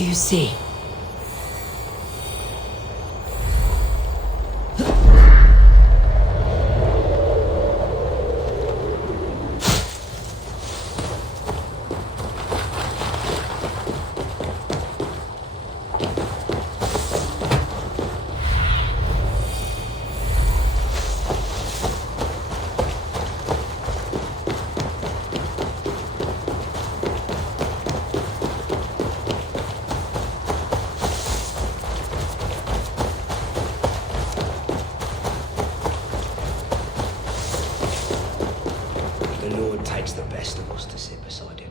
do you see? Takes the best of us to sit beside him.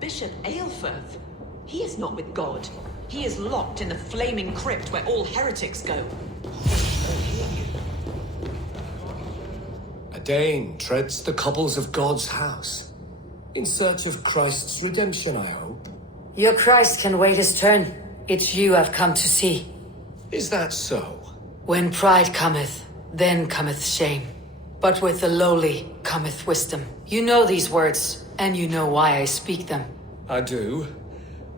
Bishop Aelfirth? He is not with God. He is locked in the flaming crypt where all heretics go. A Dane treads the cobbles of God's house. In search of Christ's redemption, I hope. Your Christ can wait his turn. It's you I've come to see. Is that so? When pride cometh, then cometh shame. But with the lowly cometh wisdom. You know these words, and you know why I speak them. I do,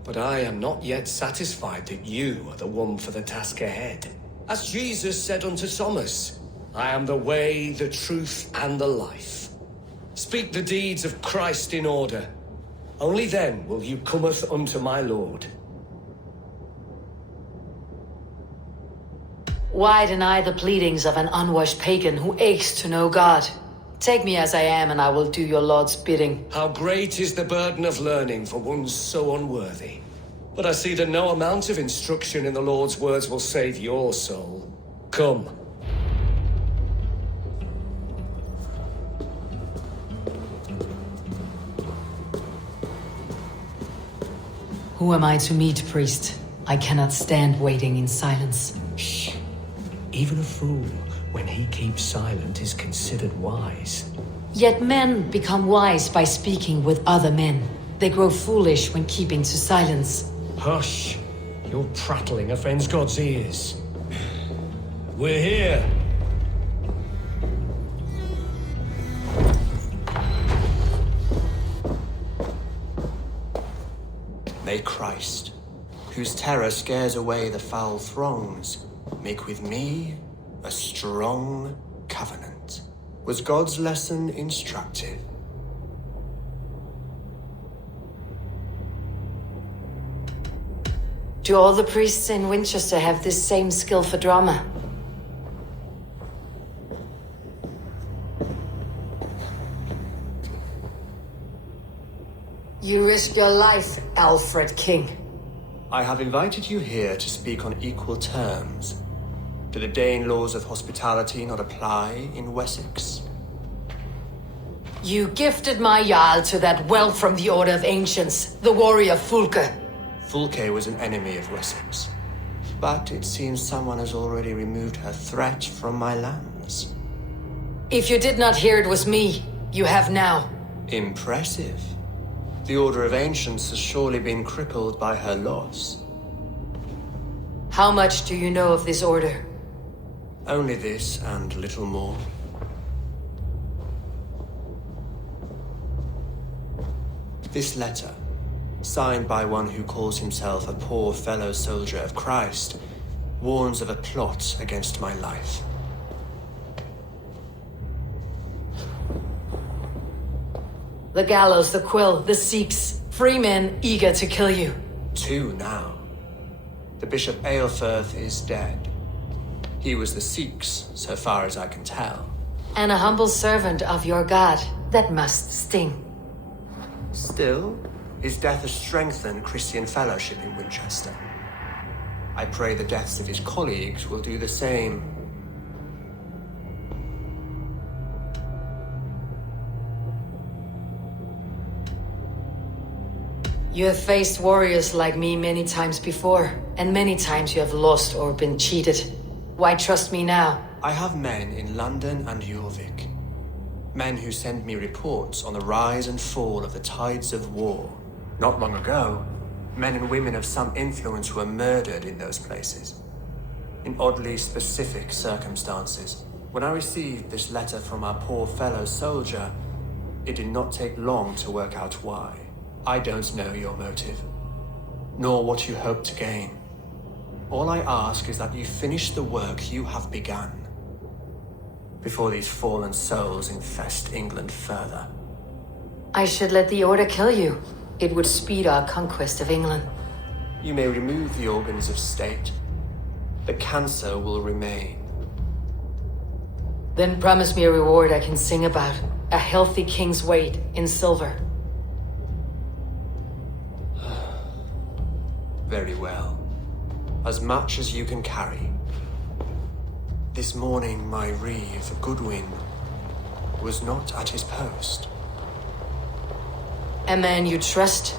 but I am not yet satisfied that you are the one for the task ahead. As Jesus said unto Thomas, I am the way, the truth, and the life. Speak the deeds of Christ in order. Only then will you cometh unto my Lord. Why deny the pleadings of an unwashed pagan who aches to know God? Take me as I am, and I will do your Lord's bidding. How great is the burden of learning for one so unworthy. But I see that no amount of instruction in the Lord's words will save your soul. Come. Who am I to meet, priest? I cannot stand waiting in silence. Shh. Even a fool, when he keeps silent, is considered wise. Yet men become wise by speaking with other men. They grow foolish when keeping to silence. Hush! Your prattling offends God's ears. We're here. May Christ, whose terror scares away the foul throngs, make with me a strong covenant. Was God's lesson instructive? Do all the priests in Winchester have this same skill for drama? You risk your life, Alfred King. I have invited you here to speak on equal terms. Do the Dane laws of hospitality not apply in Wessex? You gifted my Jarl to that whelp from the Order of Ancients, the warrior Fulke. Fulke was an enemy of Wessex. But it seems someone has already removed her threat from my lands. If you did not hear it was me, you have now. Impressive. The Order of Ancients has surely been crippled by her loss. How much do you know of this order? Only this and little more. This letter, signed by one who calls himself a poor fellow soldier of Christ, warns of a plot against my life. The gallows, the quill, the Sikhs, free men eager to kill you. 2 now. The Bishop Aelfirth is dead. He was the Sikhs, so far as I can tell. And a humble servant of your god. That must sting. Still, his death has strengthened Christian fellowship in Winchester. I pray the deaths of his colleagues will do the same. You have faced warriors like me many times before, and many times you have lost or been cheated. Why trust me now? I have men in London and Jorvik. Men who send me reports on the rise and fall of the tides of war. Not long ago, men and women of some influence were murdered in those places. In oddly specific circumstances. When I received this letter from our poor fellow soldier, it did not take long to work out why. I don't know your motive. nor what you hope to gain. All I ask is that you finish the work you have begun, before these fallen souls infest England further. I should let the Order kill you. It would speed our conquest of England. You may remove the organs of state. The cancer will remain. Then promise me a reward I can sing about. A healthy king's weight in silver. Very well. As much as you can carry. This morning, my reeve, Goodwin, was not at his post. A man you trust?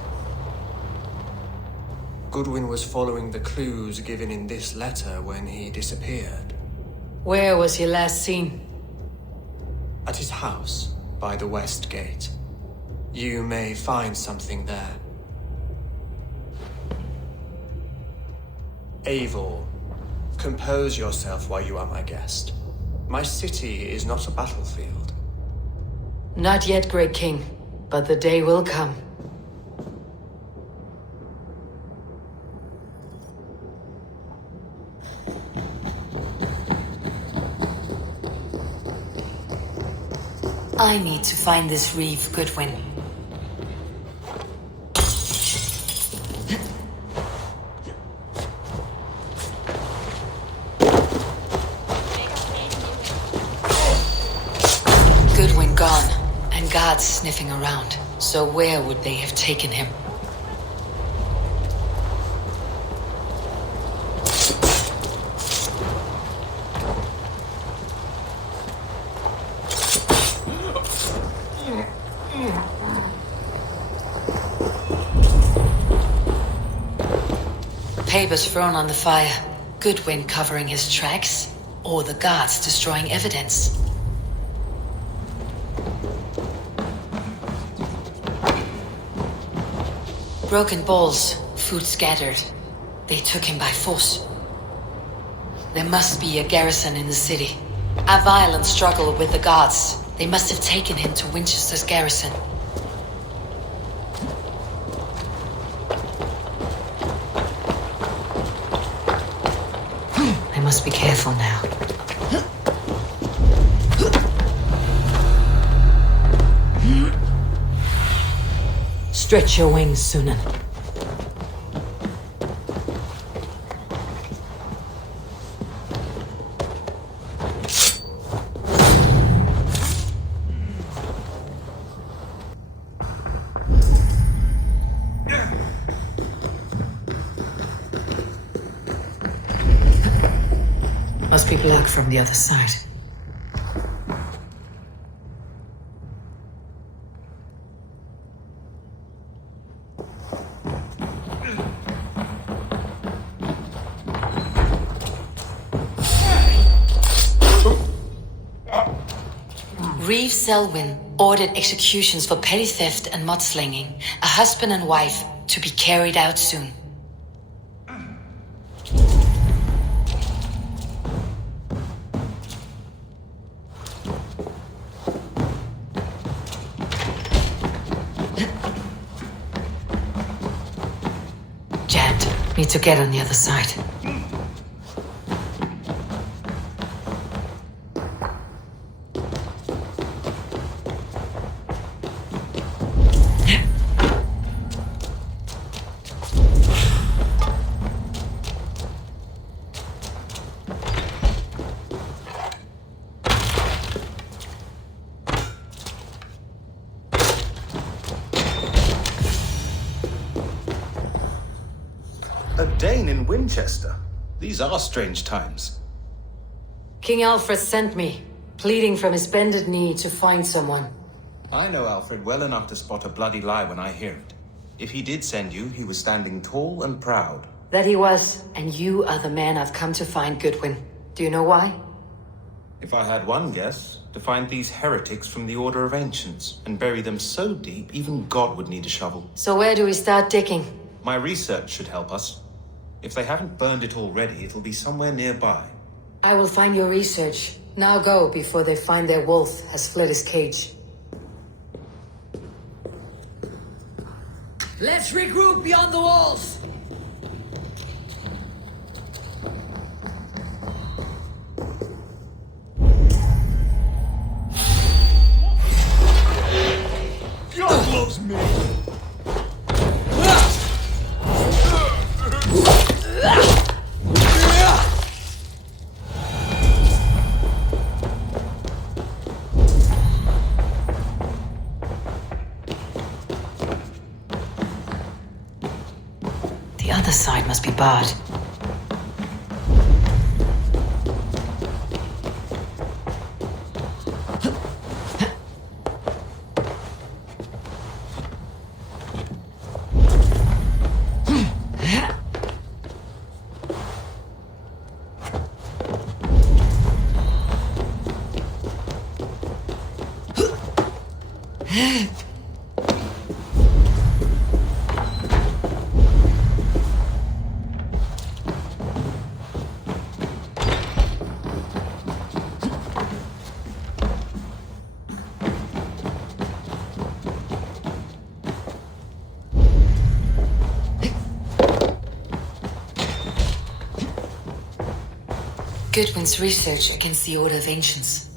Goodwin was following the clues given in this letter when he disappeared. Where was he last seen? At his house, by the west gate. You may find something there. Eivor, compose yourself while you are my guest. My city is not a battlefield. Not yet, great king, but the day will come. I need to find this reeve, Goodwin. Goodwin gone, and guards sniffing around. So where would they have taken him? Papers thrown on the fire. Goodwin covering his tracks, or the guards destroying evidence. Broken bowls, food scattered. They took him by force. There must be a garrison in the city. A violent struggle with the guards. They must have taken him to Wincestre's garrison. I must be careful now. Stretch your wings, Sunan. Must be blocked from the other side. Reeve Selwyn ordered executions for petty theft and mudslinging, a husband and wife to be carried out soon. Jammed. Need to get on the other side. A Dane in Winchester? These are strange times. King Alfred sent me, pleading from his bended knee to find someone. I know Alfred well enough to spot a bloody lie when I hear it. If he did send you, he was standing tall and proud. That he was, and you are the man I've come to find, Goodwin. Do you know why? If I had one guess, to find these heretics from the Order of Ancients and bury them so deep, even God would need a shovel. So where do we start digging? My research should help us. If they haven't burned it already, it'll be somewhere nearby. I will find your research. Now go, before they find their wolf has fled his cage. Let's regroup beyond the walls! must be barred. Goodwin's research against the Order of Ancients.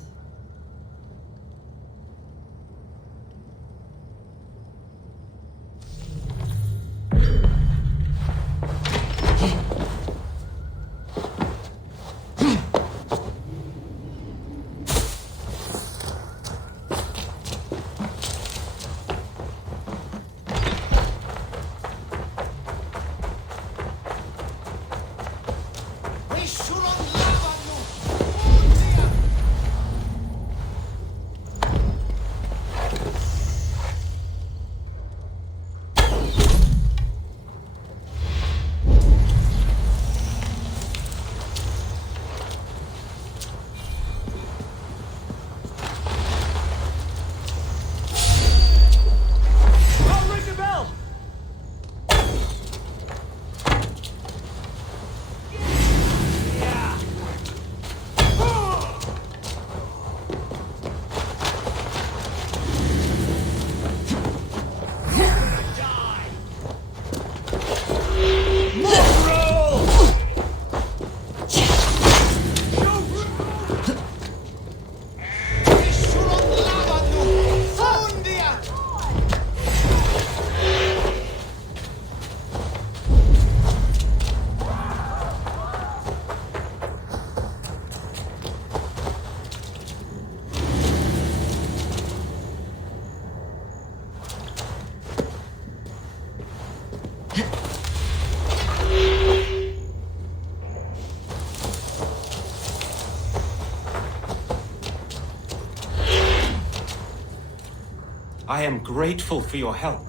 I am grateful for your help.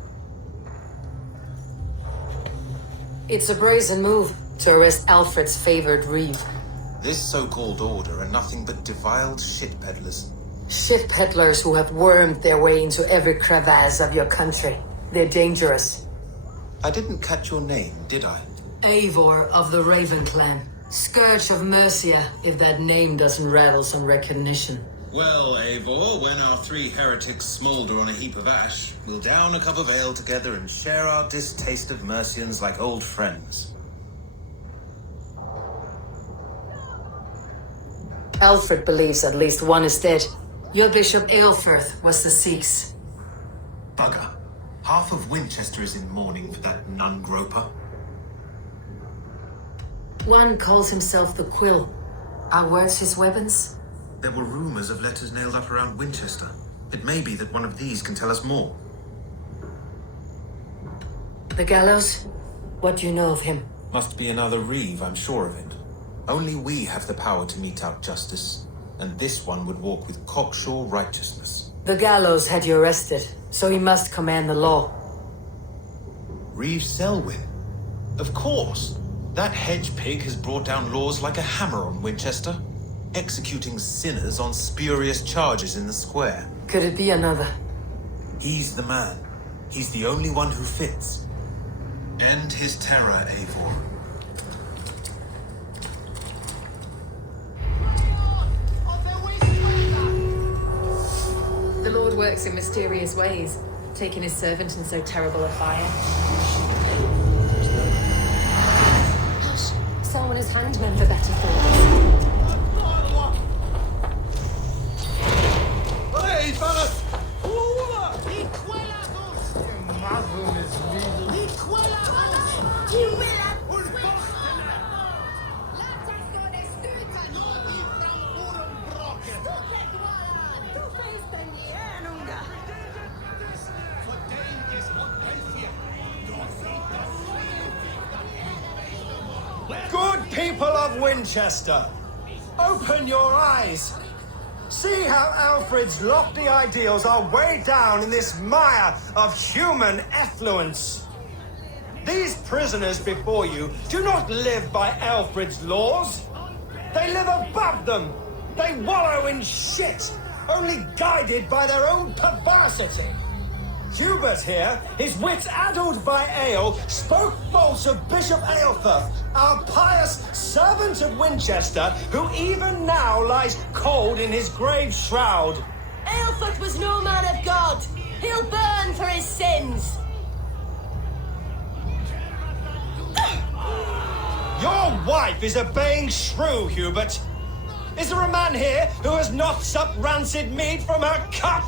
It's a brazen move to arrest Alfred's favored reeve. This so-called order are nothing but defiled shit peddlers. Shit peddlers who have wormed their way into every crevasse of your country. They're dangerous. I didn't catch your name, did I? Eivor of the Raven Clan. Scourge of Mercia, if that name doesn't rattle some recognition. Well, Eivor, when our three heretics smolder on a heap of ash, we'll down a cup of ale together and share our distaste of Mercians like old friends. Alfred believes at least one is dead. Your Bishop Aelfirth was the Sikhs. Bugger. Half of Wincestre is in mourning for that nun-groper. One calls himself the Quill. Are words his weapons? There were rumors of letters nailed up around Winchester. It may be that one of these can tell us more. The gallows? What do you know of him? Must be another reeve, I'm sure of it. Only we have the power to mete out justice, and this one would walk with cocksure righteousness. The gallows had you arrested, so he must command the law. Reeve Selwyn? Of course! That hedge pig has brought down laws like a hammer on Winchester, executing sinners on spurious charges in the square. Could it be another? He's the man. He's the only one who fits. End his terror, Eivor. The Lord works in mysterious ways, taking his servant in so terrible a fire. Hush! Someone is hanged men for better thoughts. of Winchester, open your eyes. See how Alfred's lofty ideals are weighed down in this mire of human effluence. These prisoners before you do not live by Alfred's laws. They live above them. They wallow in shit, only guided by their own perversity. Hubert here, his wits addled by ale, spoke false of Bishop Aelfirth, our pious servant of Winchester, who even now lies cold in his grave shroud. Aelfirth was no man of God. He'll burn for his sins. Your wife is obeying shrew, Hubert. Is there a man here who has not supped rancid meat from her cup?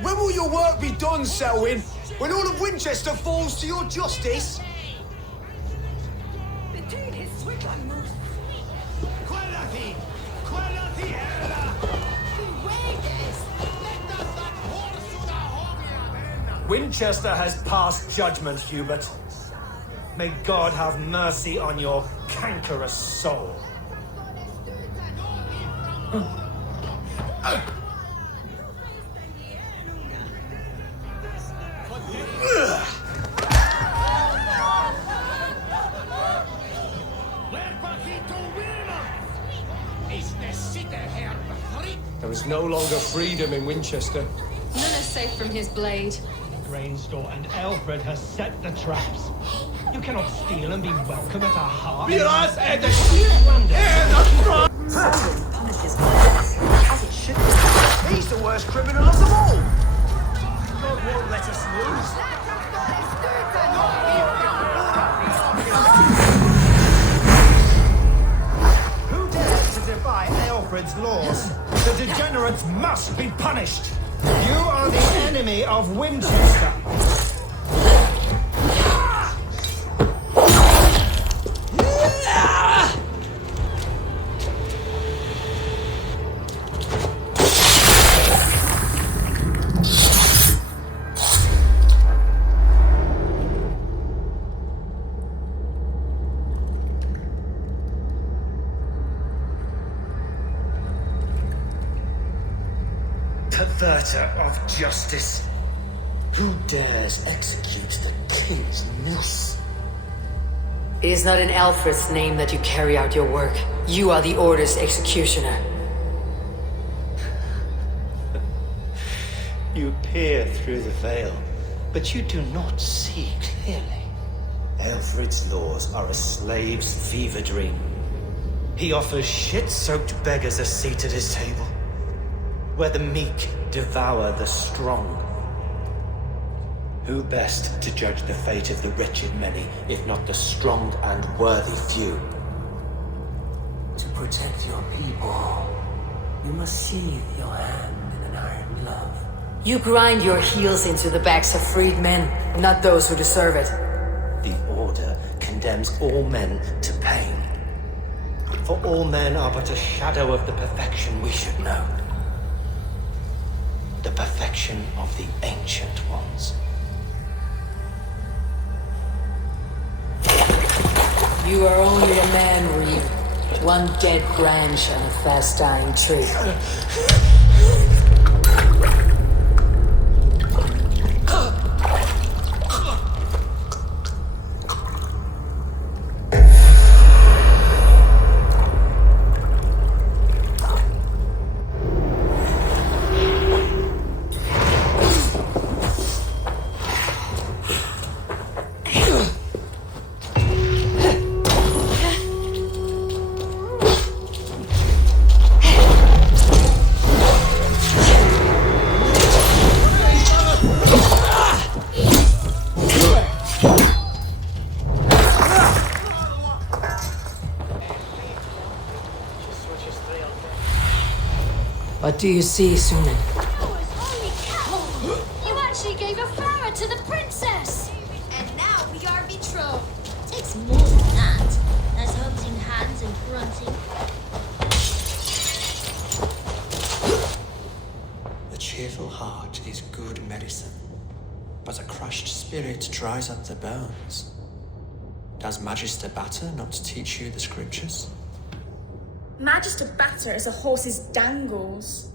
When will your work be done, Selwyn? When all of Winchester falls to your justice? Winchester has passed judgment, Hubert. May God have mercy on your cankerous soul. There is no longer freedom in Winchester. None is safe from his blade. Grain store and Alfred has set the traps. You cannot steal and be welcome at our heart. He's the worst criminal of them all! God won't let us lose. Who dares to defy Aelfred's laws? The degenerates must be punished. You are the enemy of Winchester. Perverter of justice. Who dares execute the king's noose? It is not in Alfred's name that you carry out your work. You are the Order's executioner. You peer through the veil, but you do not see clearly. Alfred's laws are a slave's fever dream. He offers shit-soaked beggars a seat at his table, where the meek devour the strong. Who best to judge the fate of the wretched many, if not the strong and worthy few? To protect your people, you must sheathe your hand in an iron glove. You grind your heels into the backs of freed men, not those who deserve it. The Order condemns all men to pain. For all men are but a shadow of the perfection we should know. The perfection of the Ancient Ones. You are only a man, Reeve. One dead branch on a fast-dying tree. What do you see, Sunan? Holy cow! You actually gave a flower to the princess! And now we are betrothed. Takes more than that. There's hugs in hands and grunting. A cheerful heart is good medicine, but a crushed spirit dries up the bones. Does Magister Batter not teach you the scriptures? Magister batter as a horse's dangles.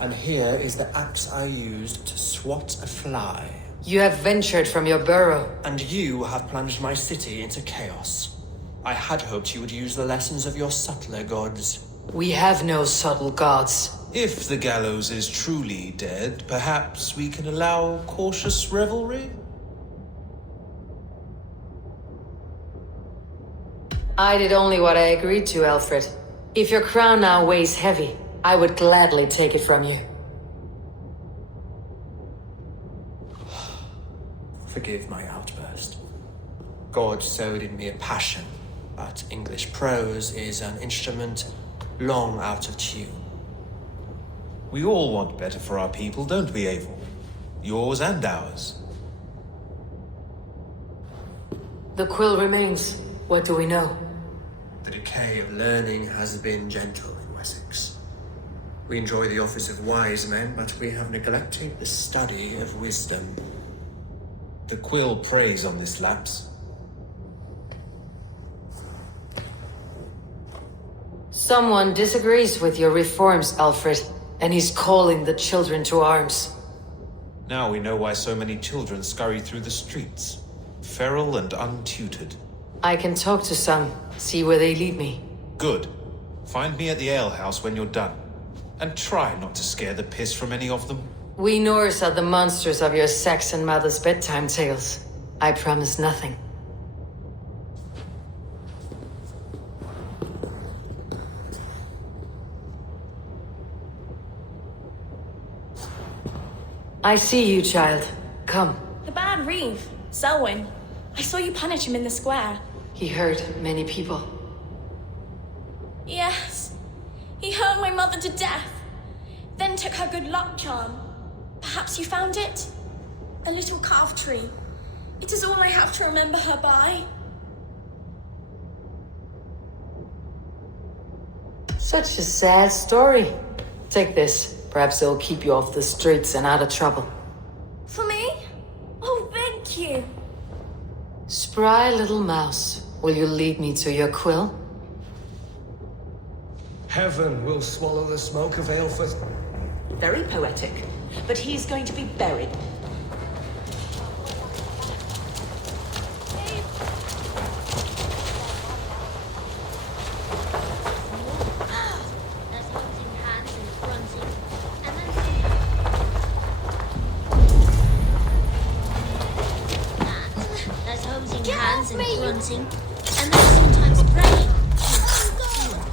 And here is the axe I used to swat a fly. You have ventured from your burrow. And you have plunged my city into chaos. I had hoped you would use the lessons of your subtler gods. We have no subtle gods. If the gallows is truly dead, perhaps we can allow cautious revelry? I did only what I agreed to, Alfred. If your crown now weighs heavy, I would gladly take it from you. Forgive my outburst. God sowed in me a passion, but English prose is an instrument long out of tune. We all want better for our people, don't we, Eivor? Yours and ours. The quill remains. What do we know? The decay of learning has been gentle in Wessex. We enjoy the office of wise men, but we have neglected the study of wisdom. The quill preys on this lapse. Someone disagrees with your reforms, Alfred, and he's calling the children to arms. Now we know why so many children scurry through the streets, feral and untutored. I can talk to some, see where they lead me. Good. Find me at the alehouse when you're done. And try not to scare the piss from any of them. We Norse are the monsters of your Saxon mother's bedtime tales. I promise nothing. I see you, child. Come. The bad Reeve, Selwyn. I saw you punish him in the square. He hurt many people. Yes. He hurt my mother to death. Then took her good luck charm. Perhaps you found it? A little calf tree. It is all I have to remember her by. Such a sad story. Take this. Perhaps it'll keep you off the streets and out of trouble. For me? Oh, thank you. Spry little mouse, will you lead me to your quill? Heaven will swallow the smoke of Aelfred. Very poetic, but he's going to be buried. And then sometimes praying.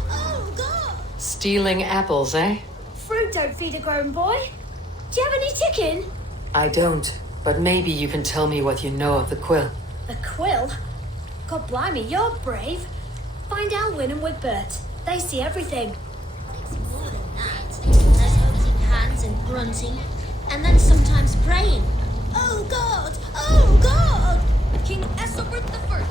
Oh God! Stealing apples, eh? Fruit don't feed a grown boy. Do you have any chicken? I don't, but maybe you can tell me what you know of the quill. The quill? God blimey, you're brave. Find Alwyn and Wigbert. They see everything. It's more than that. There's holding hands and grunting, and then sometimes praying. Oh God! Oh God! King Ethelbert the First.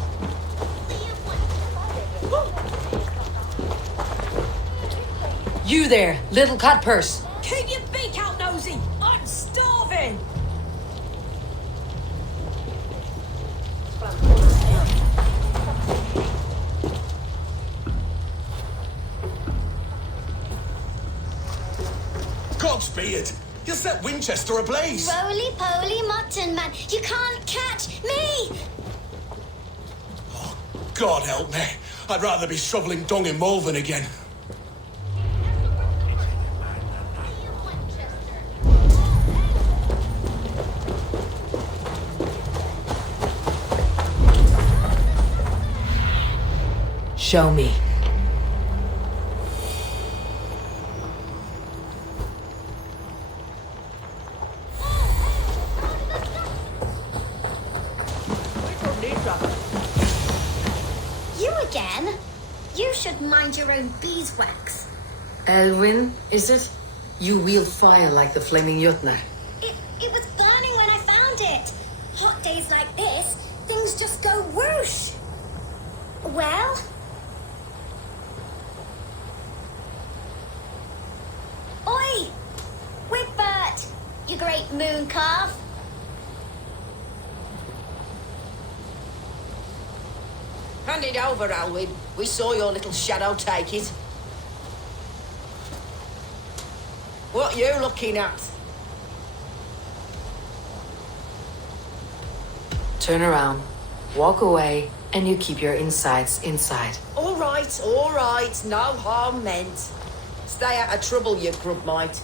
You there, little cut purse. Keep your beak out, nosy! I'm starving! Godspeed! You set Winchester ablaze! Roly-poly mutton man, you can't catch me! Oh, God help me. I'd rather be shoveling dung in Malvern again. Show me. You again? You should mind your own beeswax. Elwyn, is it? You wield fire like the flaming Jotnar. It was burning when I found it. Hot days like this, things just go whoosh. Well? Oi! Wigbert! You great moon calf! Hand it over, Alwyn. We saw your little shadow take it. What you looking at? Turn around, walk away, and you keep your insides inside. All right. No harm meant. Stay out of trouble, you grub mite.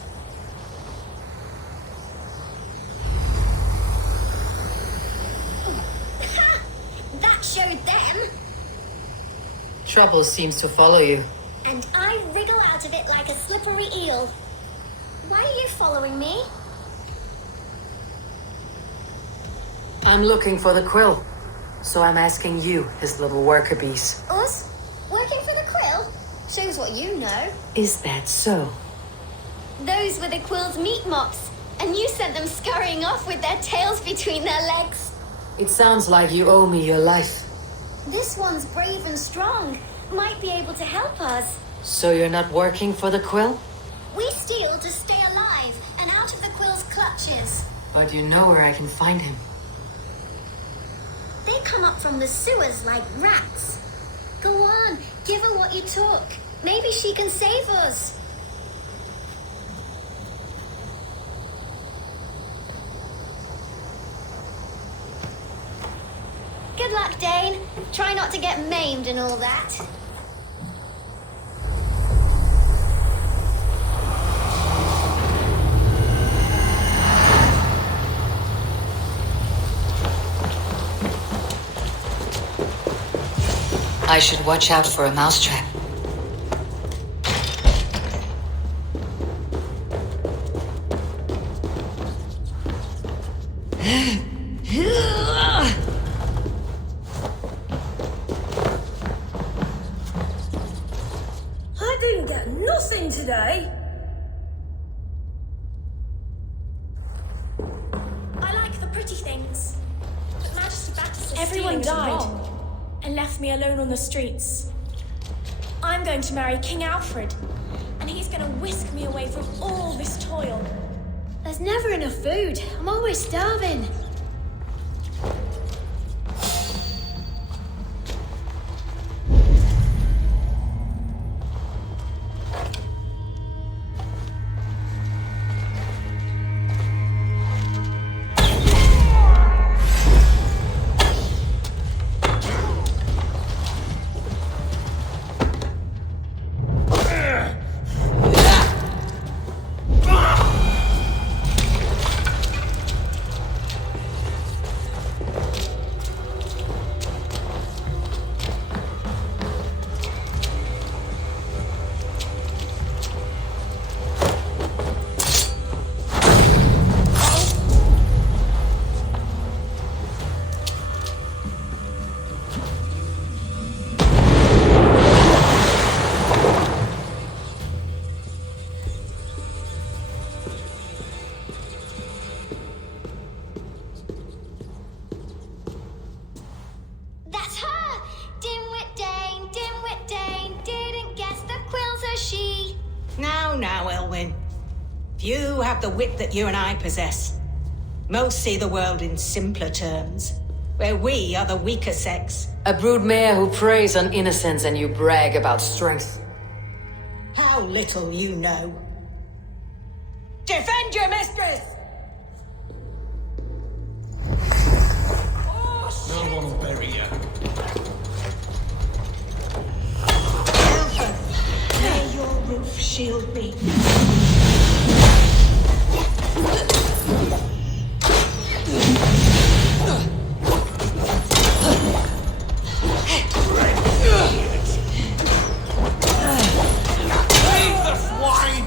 That showed them. Trouble seems to follow you. And I wriggle out of it like a slippery eel. Why are you following me? I'm looking for the quill. So I'm asking you, his little worker bees. Us? Working for the quill? Shows what you know. Is that so? Those were the quill's meat mops, and you sent them scurrying off with their tails between their legs. It sounds like you owe me your life. This one's brave and strong. Might be able to help us. So you're not working for the quill? We steal to stay alive and out of the quill's clutches. But you know where I can find him. They come up from the sewers like rats. Go on, give her what you took. Maybe she can save us. Good luck, Dane. Try not to get maimed and all that. I should watch out for a mousetrap. I didn't get nothing today. I like the pretty things. But Majesty Bacchus' everyone died and left me alone on the streets. I'm going to marry King Alfred, and he's going to whisk me away from all this toil. There's never enough food. I'm always starving. Now, Elwyn. Few have the wit that you and I possess. Most see the world in simpler terms, where we are the weaker sex. A broodmare who preys on innocence and you brag about strength. How little you know. Defend your mistress! No one will bury you. May your roof shield me. Leave the swine!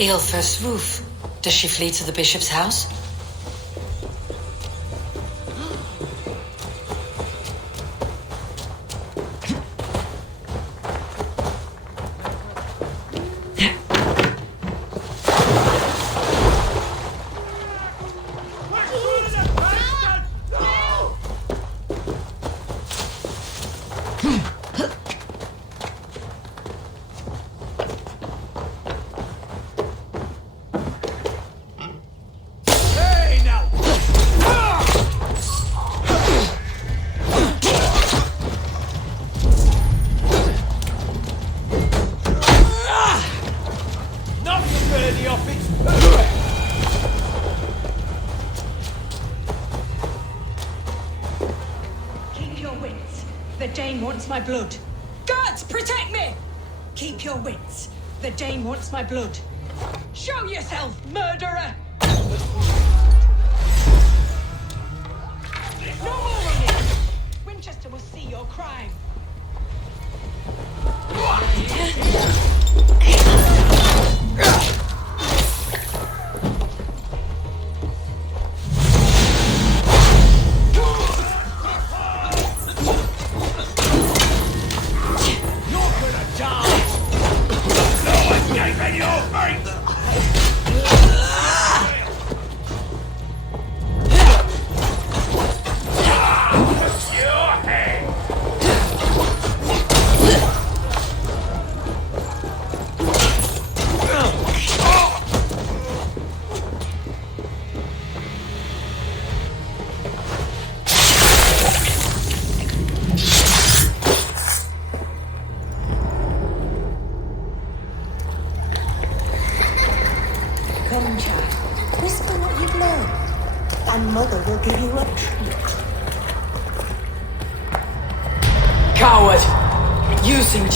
Aelfir's roof. Does she flee to the bishop's house? My blood. Guards, protect me! Keep your wits. The Dane wants my blood. Show yourself, murderer! No more running! Winchester will see your crime.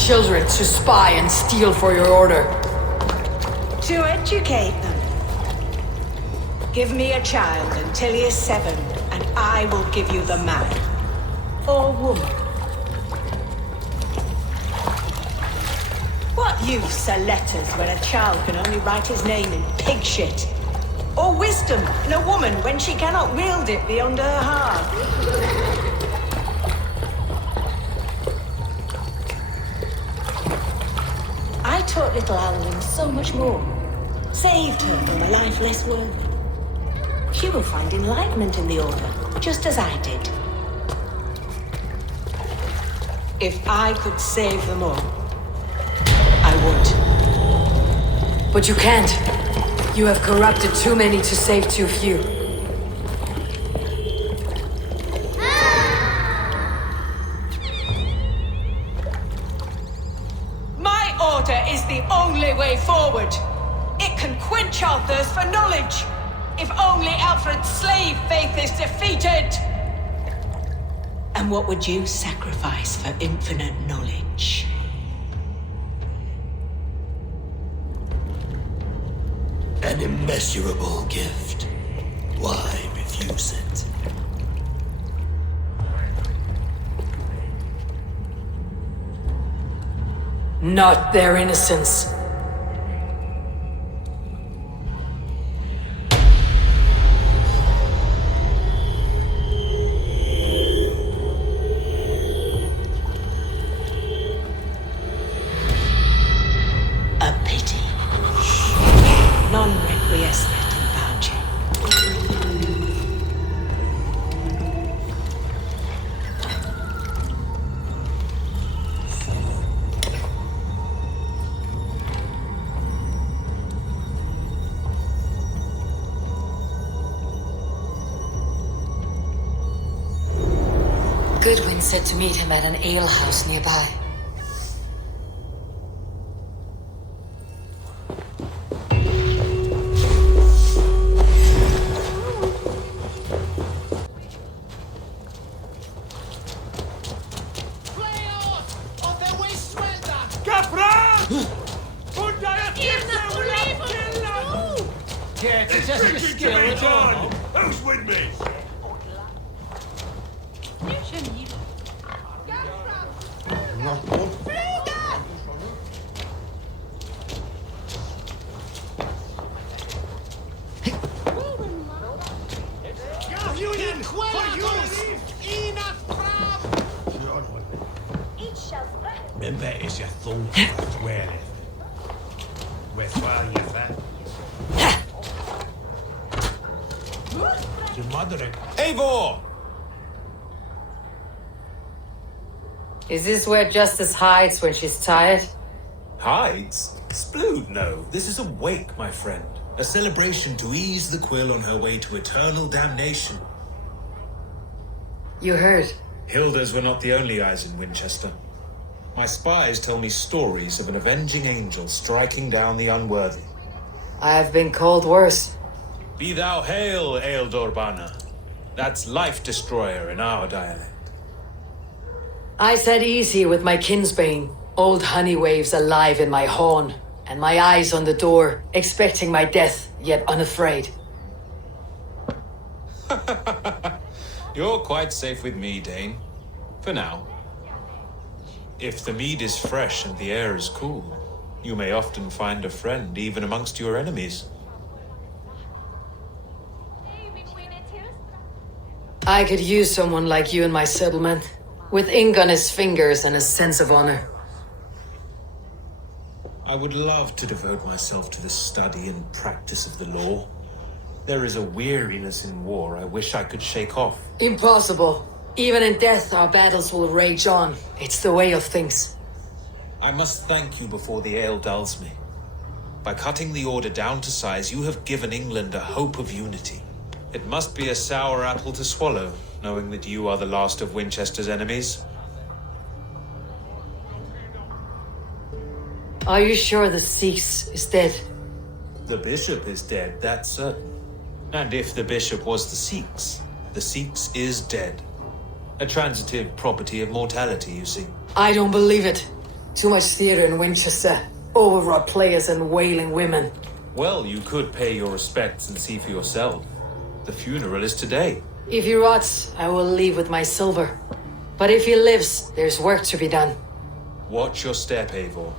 Children to spy and steal for your order. To educate them. Give me a child until he is 7, and I will give you the man. Or woman. What use are letters when a child can only write his name in pig shit? Or wisdom in a woman when she cannot wield it beyond her heart? Taught little Alwyn so much more. Saved her from a life less worldly. She will find enlightenment in the Order, just as I did. If I could save them all, I would. But you can't. You have corrupted too many to save too few. Forward. It can quench our thirst for knowledge. If only Alfred's slave faith is defeated. And what would you sacrifice for infinite knowledge? An immeasurable gift. Why refuse it? Not their innocence. Goodwin said to meet him at an alehouse nearby. Who's with me? Remember, is your thumb wearing? Worthwhile, you fat. Your mother. Eivor! Is this where Justice hides when she's tired? Hides? Splood, no. This is a wake, my friend. A celebration to ease the quill on her way to eternal damnation. You heard. Hilda's were not the only eyes in Winchester. My spies tell me stories of an avenging angel striking down the unworthy. I have been called worse. Be thou hail, Eildorbana. That's life destroyer in our dialect. I said easy with my kinsbane. Old honey waves alive in my horn, and my eyes on the door, expecting my death, yet unafraid. You're quite safe with me, Dane. For now. If the mead is fresh and the air is cool, you may often find a friend even amongst your enemies. I could use someone like you in my settlement, with ink on his fingers and a sense of honor. I would love to devote myself to the study and practice of the law. There is a weariness in war I wish I could shake off. Impossible. Even in death, our battles will rage on. It's the way of things. I must thank you before the ale dulls me. By cutting the order down to size, you have given England a hope of unity. It must be a sour apple to swallow, knowing that you are the last of Winchester's enemies. Are you sure the Sikhs is dead? The bishop is dead, that's certain. And if the bishop was the Sikhs is dead. A transitive property of mortality, you see. I don't believe it. Too much theater in Winchester. Overwrought players and wailing women. Well, you could pay your respects and see for yourself. The funeral is today. If he rots, I will leave with my silver. But if he lives, there's work to be done. Watch your step, Eivor.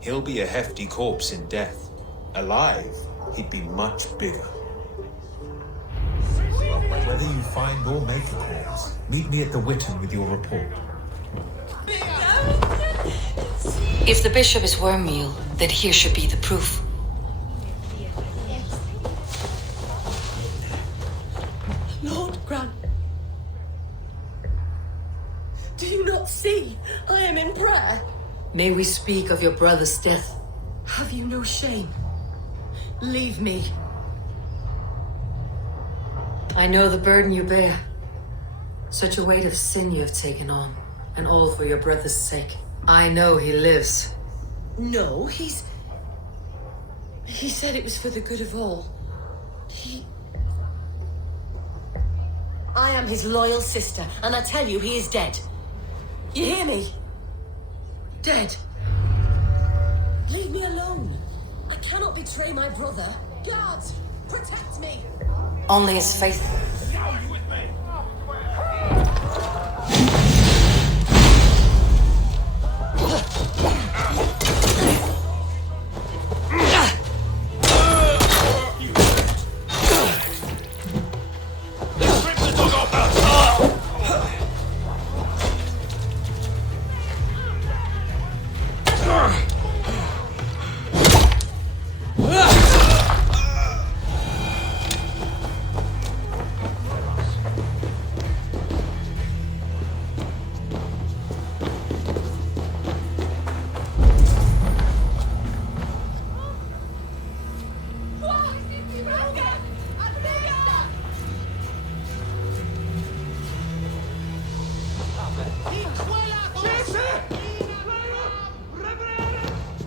He'll be a hefty corpse in death. Alive, he'd be much bigger. Whether you find or make a corpse, meet me at the Witten with your report. If the bishop is wormmeal, then here should be the proof. Lord Gran, do you not see I am in prayer? May we speak of your brother's death? Have you no shame? Leave me. I know the burden you bear. Such a weight of sin you have taken on, and all for your brother's sake. I know he lives. No, he said it was for the good of all. I am his loyal sister, and I tell you he is dead. You hear me? Dead. Leave me alone. I cannot betray my brother. Guards, protect me. Only his faith.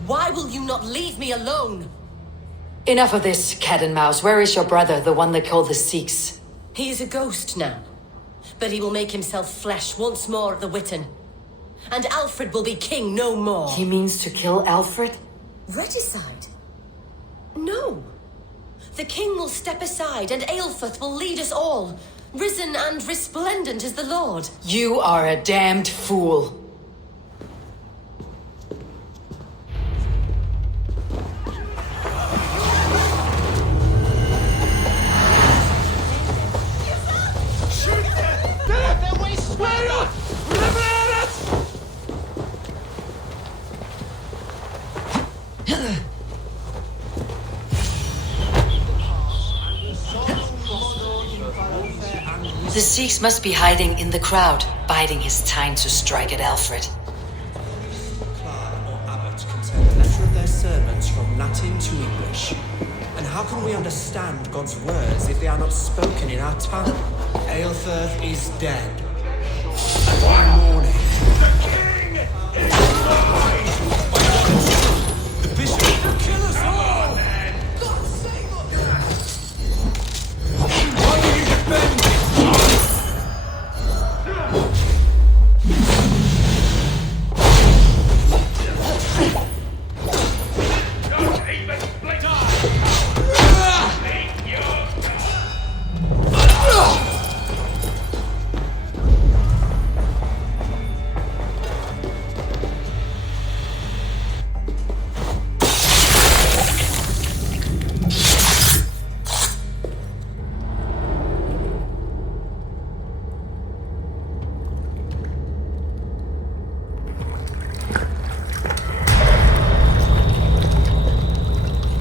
Why will you not leave me alone? Enough of this, cat and mouse. Where is your brother, the one they call the Sikhs? He is a ghost now, but he will make himself flesh once more at the Witten. And Alfred will be king no more. He means to kill Alfred? Regicide? No. The king will step aside and Aelfrith will lead us all, risen and resplendent as the Lord. You are a damned fool. The Sikhs must be hiding in the crowd, biding his time to strike at Alfred. Or abbot can send a letter of their sermons from Latin to English. And how can we understand God's words if they are not spoken in our tongue? Aelfir is dead. And one morning... The king is alive! The bishop will kill us all! God save us! Why do you defend it?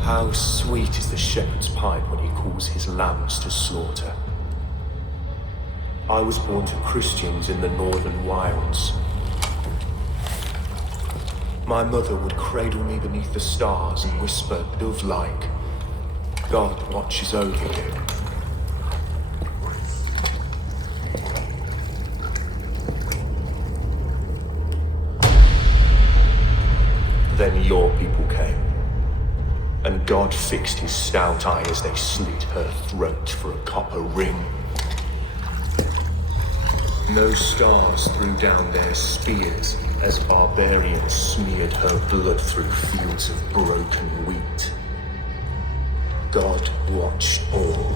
How sweet is the shepherd's pipe when he calls his lambs to slaughter. I was born to Christians in the northern wilds. My mother would cradle me beneath the stars and whisper, dove-like, God watches over you. Then your people came. And God fixed his stout eye as they slit her throat for a copper ring. No stars threw down their spears as barbarians smeared her blood through fields of broken wheat. God watched all,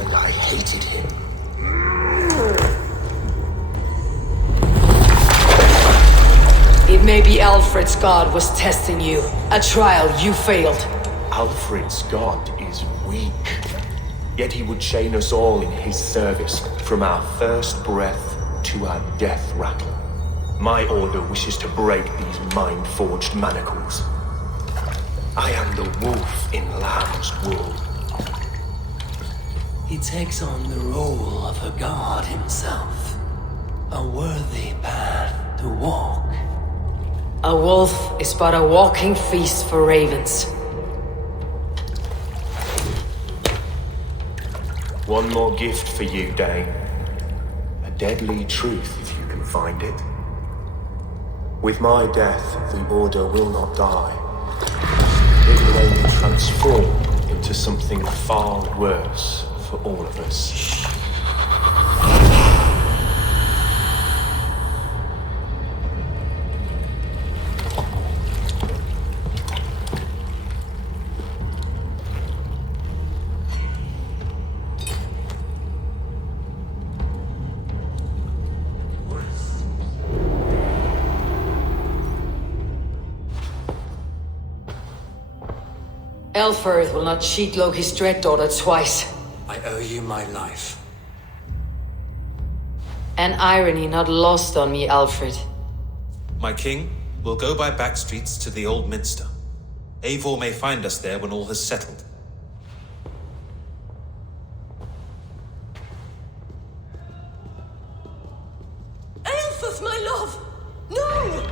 and I hated him. It may be Alfred's god was testing you. A trial you failed. Alfred's god is weak. Yet he would chain us all in his service, from our first breath to our death rattle. My order wishes to break these mind-forged manacles. I am the wolf in lamb's wool. He takes on the role of a god himself. A worthy path to walk. A wolf is but a walking feast for ravens. One more gift for you, Dane. A deadly truth, if you can find it. With my death, the Order will not die. It will only transform into something far worse for all of us. Elfirth will not cheat Loki's dread daughter twice. I owe you my life. An irony not lost on me, Alfred. My king, we'll go by back streets to the Old Minster. Eivor may find us there when all has settled. Aelfirth, my love! No!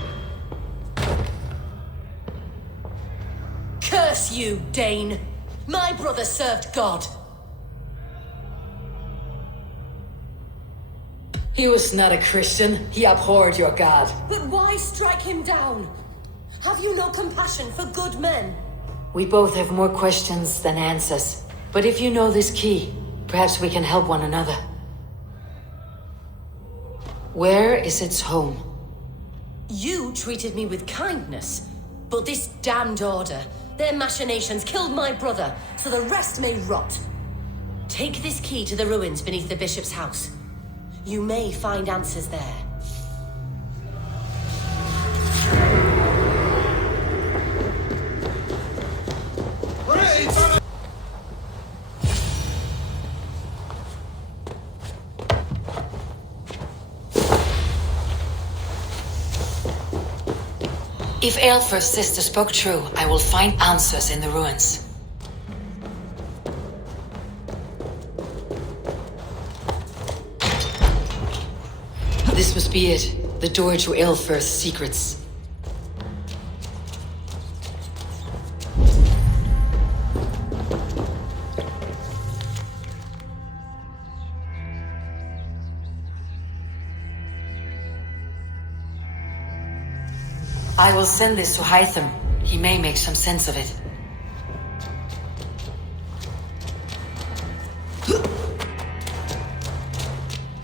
Curse you, Dane! My brother served God. He was not a Christian. He abhorred your god. But why strike him down? Have you no compassion for good men? We both have more questions than answers. But if you know this key, perhaps we can help one another. Where is its home? You treated me with kindness, but this damned order, their machinations killed my brother, so the rest may rot. Take this key to the ruins beneath the bishop's house. You may find answers there. If Aelfir's sister spoke true, I will find answers in the ruins. This must be it. The door to Aelfir's secrets. I will send this to Hytham. He may make some sense of it.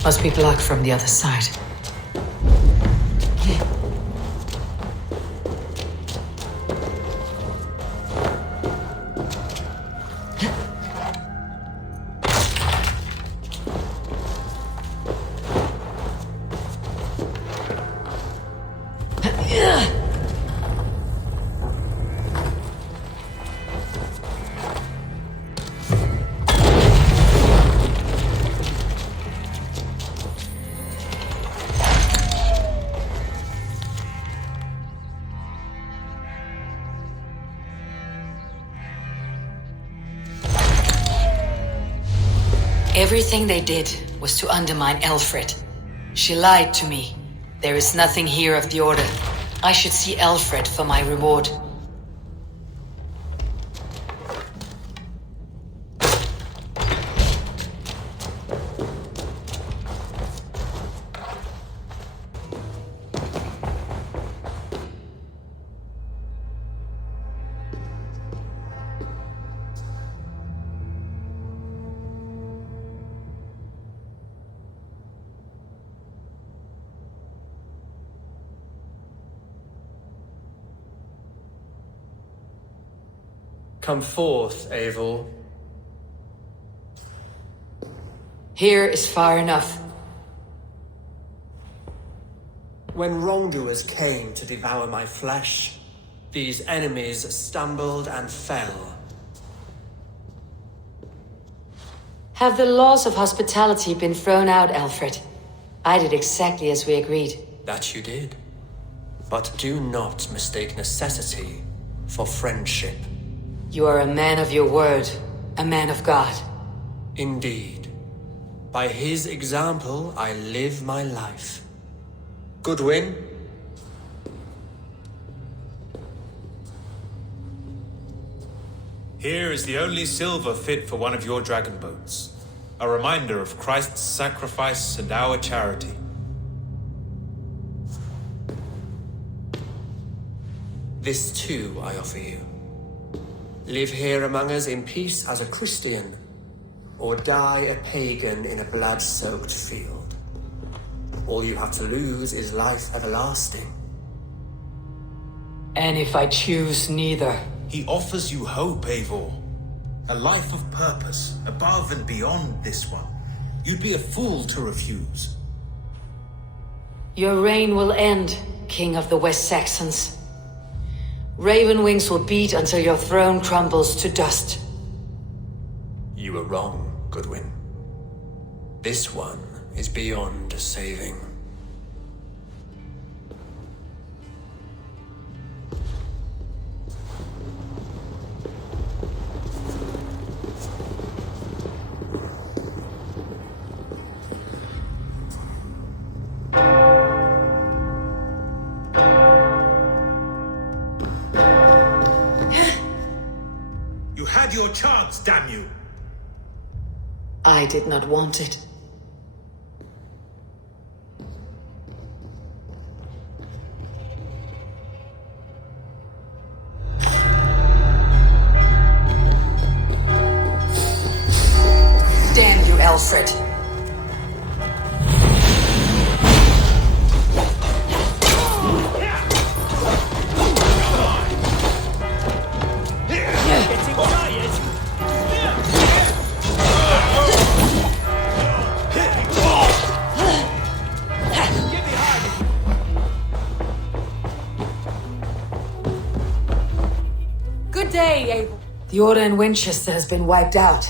Must be blocked from the other side. Everything they did was to undermine Aelfred. She lied to me. There is nothing here of the Order. I should see Aelfred for my reward. Come forth, Eivor. Here is far enough. When wrongdoers came to devour my flesh, these enemies stumbled and fell. Have the laws of hospitality been thrown out, Aelfred? I did exactly as we agreed. That you did. But do not mistake necessity for friendship. You are a man of your word, a man of God. Indeed. By his example, I live my life. Goodwin? Here is the only silver fit for one of your dragon boats. A reminder of Christ's sacrifice and our charity. This too I offer you. Live here among us in peace as a Christian, or die a pagan in a blood-soaked field. All you have to lose is life everlasting. And if I choose neither? He offers you hope, Eivor. A life of purpose, above and beyond this one. You'd be a fool to refuse. Your reign will end, King of the West Saxons. Raven wings will beat until your throne crumbles to dust. You were wrong, Goodwin. This one is beyond saving. You had your chance, damn you! I did not want it. Damn you, Aelfred. The Order in Wincestre has been wiped out,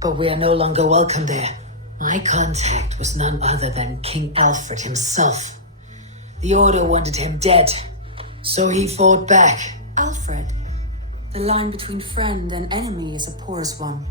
but we are no longer welcome there. My contact was none other than King Aelfred himself. The Order wanted him dead, So he fought back. Alfred, the line between friend and enemy is a porous one.